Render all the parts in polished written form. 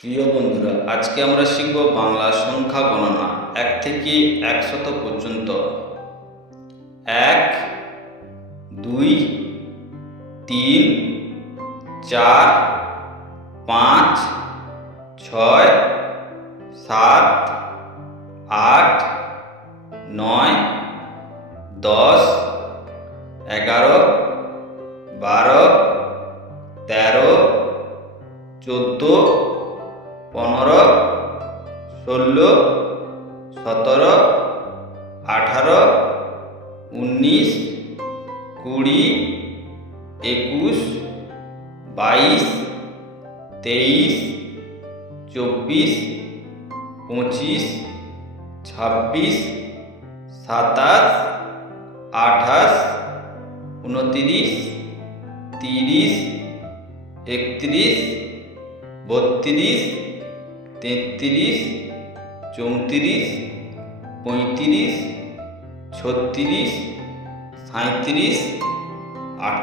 প্রিয় বন্ধুরা, আজকে আমরা শিখব বাংলা সংখ্যা গণনা 1 থেকে 100 পর্যন্ত। 1 2 3 4 5 6 7 8 9 10 11 12 13 14 15 16 17 18 19 20 21 22 23 24 25 26 27 28 29 30 31 32 33 34 35 36 37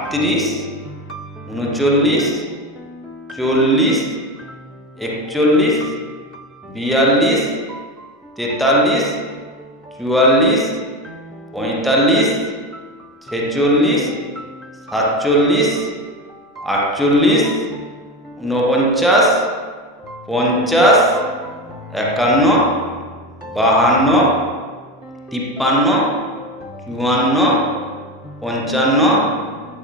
38 39 40 41 42 43 44 45 46 47 48 49 50 51 52 53 54 55 56 57 58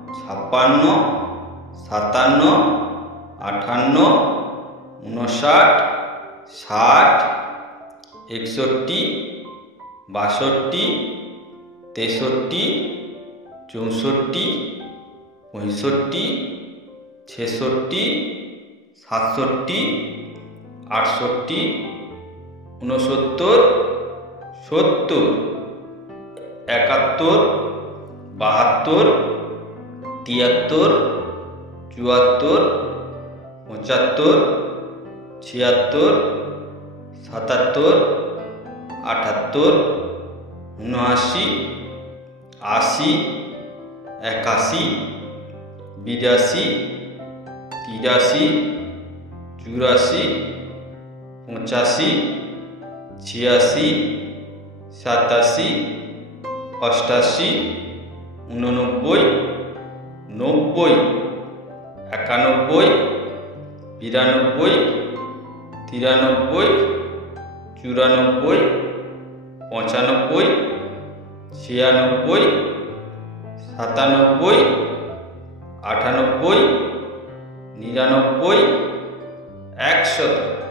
59 60 61 62 63 64 65 66 67 68 69 70 71 72 73 74 75 76 77 78 79 80 81 82 83 84 85 86 87 88 89 90 91 92 93 94 95 96 97 98 99 100।